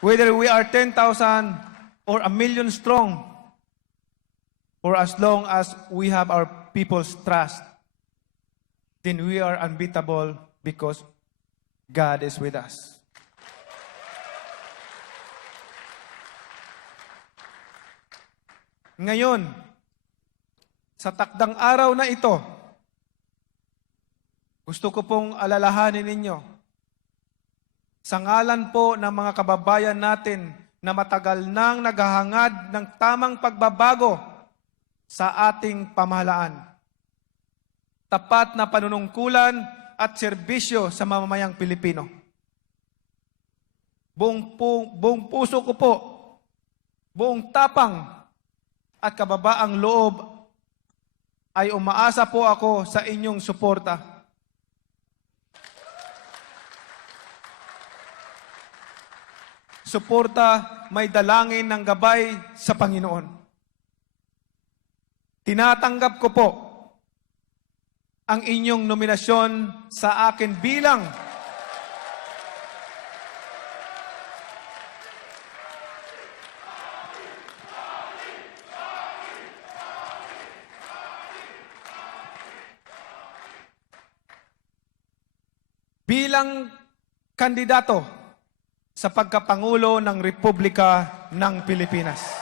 Whether we are 10,000 or 1,000,000 strong, or as long as we have our people's trust, then we are unbeatable because God is with us. Ngayon, sa takdang araw na ito, gusto ko pong alalahanin ninyo, sa ngalan po ng mga kababayan natin na matagal nang naghahangad ng tamang pagbabago sa ating pamahalaan, tapat na panunungkulan at serbisyo sa mamamayang Pilipino. Buong puso ko po, buong tapang at kababaang loob ay umaasa po ako sa inyong suporta. Suporta may dalangin ng gabay sa Panginoon. Tinatanggap ko po ang inyong nominasyon sa akin bilang kandidato sa pagkapangulo ng Republika ng Pilipinas.